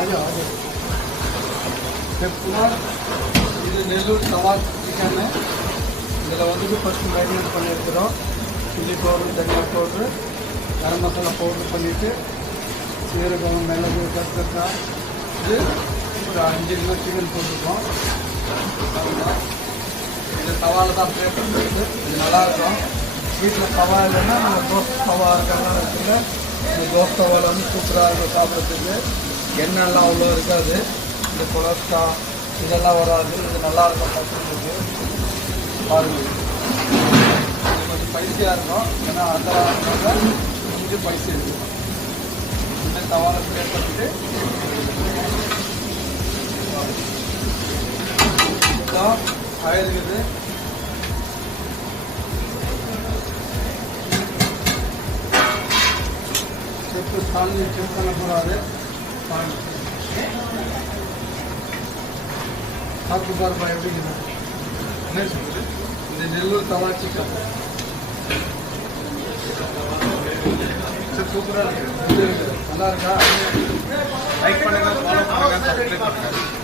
அது ஸ்டெப்னா இது நெல்லூர் தவா சிக்கன்னு. இதில் வந்துட்டு ஃபஸ்ட்டு மேரினேட் பண்ணியிருக்கிறோம். சில்லி பவுட்ரு, தனியா பவுட்ரு, கரம் மசாலா பவுட்ரு பண்ணிவிட்டு சீரகம், மிளகு, கருக்கட்டாய் இது ஒரு 5 கிலோ சிக்கன் போட்டிருக்கோம். இது தவாவில் தான் ப்ளே பண்ணுறது. இது நல்லாயிருக்கும். வீட்டில் தவா இல்லைன்னா நம்ம தோசை தவா இருக்கிறதா இருக்குல்ல, இந்த தோசை தவாவில் வந்து சூப்பராக இருக்கும் சாப்பிட்றதுக்கு. எண்ணெய்லாம் அவ்வளோ இருக்காது. இந்த கொலஸ்ட்ரால் இதெல்லாம் வராது. இது நல்லாயிருக்கும் சாப்பிட்றதுக்கு. பாருங்கள், இது கொஞ்சம் ஸ்பைஸியாக இருக்கும். ஏன்னா அந்த கொஞ்சம் ஸ்பைசி இருக்கும். இந்த தவாவில் ப்ளே பண்ணிவிட்டு ஆயில் இருக்குது. செப்பு தாண்டி செப் பண்ணக்கூடாது. சாப்பிட்டு பாருப்பா எப்படி என்ன சொல்லுது. இந்த நெல்லூர் தவா சிக்கன் சூப்பராக இருக்குது. நல்லா இருக்கா? லைக் பண்ணுங்கள், ஃபாலோ பண்ணுங்கள், சப்ஸ்கிரைப் பண்ணுங்கள்.